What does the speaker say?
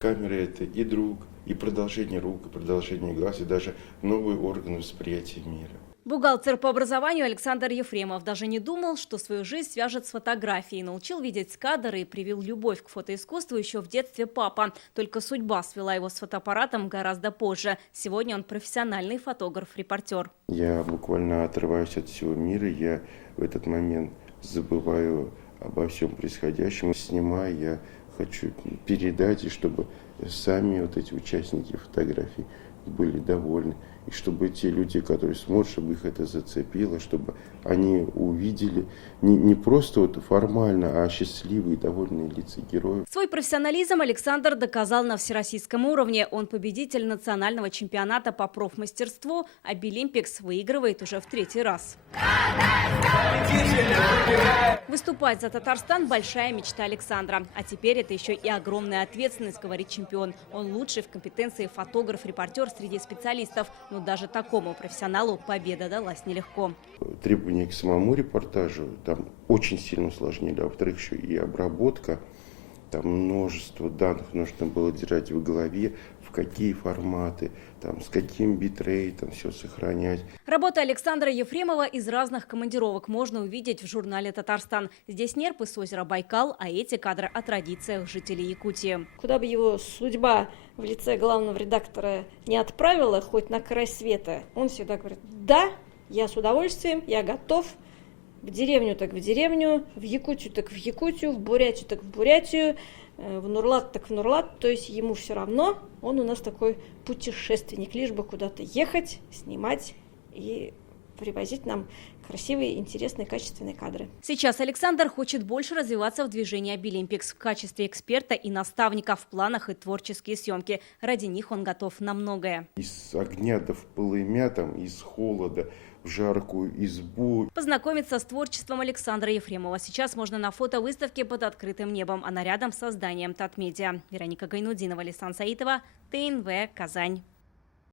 Камера – это и друг, и продолжение рук, и продолжение глаз, и даже новый орган восприятия мира. Бухгалтер по образованию Александр Ефремов даже не думал, что свою жизнь свяжет с фотографией. Научил видеть кадры и привил любовь к фотоискусству еще в детстве папа. Только судьба свела его с фотоаппаратом гораздо позже. Сегодня он профессиональный фотограф-репортер. Я буквально отрываюсь от всего мира, я в этот момент забываю обо всем происходящем. Снимая, я хочу передать, и чтобы сами вот эти участники фотографий были довольны. И чтобы те люди, которые смотрят, чтобы их это зацепило, чтобы они увидели не просто вот формально, а счастливые, довольные лица героев. Свой профессионализм Александр доказал на всероссийском уровне. Он победитель национального чемпионата по профмастерству, а Билимпикс выигрывает уже в 3-й раз. Выступать за Татарстан – большая мечта Александра. А теперь это еще и огромная ответственность, говорит чемпион. Он лучший в компетенции фотограф-репортер среди специалистов. Но даже такому профессионалу победа далась нелегко. Требования к самому репортажу там очень сильно усложнили. А во-вторых, еще и обработка. Там множество данных нужно было держать в голове, в какие форматы, там, с каким битрейтом все сохранять. Работа Александра Ефремова из разных командировок можно увидеть в журнале «Татарстан». Здесь нерпы с озера Байкал, а эти кадры о традициях жителей Якутии. Куда бы его судьба в лице главного редактора не отправила, хоть на край света, он всегда говорит: да, я с удовольствием, я готов. В деревню так в деревню, в Якутию так в Якутию, в Бурятию так в Бурятию, в Нурлат так в Нурлат. То есть ему все равно, он у нас такой путешественник, лишь бы куда-то ехать, снимать и привозить нам красивые, интересные, качественные кадры. Сейчас Александр хочет больше развиваться в движении Билимпикс в качестве эксперта и наставника в планах и творческие съемки. Ради них он готов на многое. Из огня до в полымя, там, из холода в жаркую избу. Познакомиться с творчеством Александра Ефремова сейчас можно на фотовыставке под открытым небом, она рядом с зданием Татмедиа. Вероника Гайнудинова, Лисан Саитова, ТНВ, Казань.